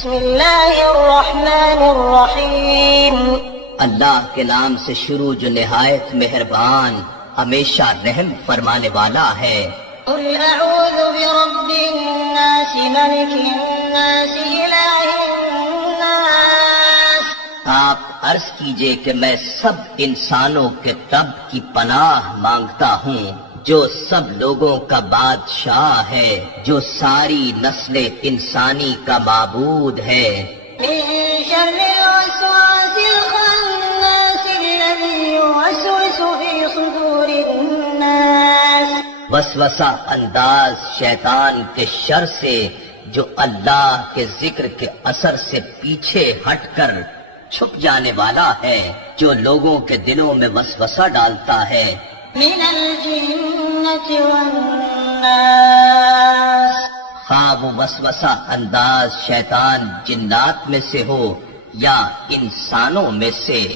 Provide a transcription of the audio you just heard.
بسم اللہ الرحمن الرحیم اللہ کے نام سے شروع جو نہایت مہربان ہمیشہ رحم فرمانے والا ہے۔ قل اعوذ برب الناس ملک الناس الہ الناس۔ آپ عرض کیجئے کہ میں سب انسانوں کے رب کی پناہ مانگتا ہوں جو سب لوگوں کا بادشاہ ہے، جو ساری نسل انسانی کا معبود ہے۔ من شر الوسواس الخناس الذي يوسوس في صدور الناس۔ وسوسہ انداز شیطان کے شر سے جو اللہ کے ذکر کے اثر سے پیچھے ہٹ کر چھپ جانے والا ہے، جو لوگوں کے دلوں میں وسوسہ ڈالتا ہے۔ من الجنة والناس۔ خواہ وہ وسوسہ انداز شیطان جنات میں سے ہو یا انسانوں میں سے۔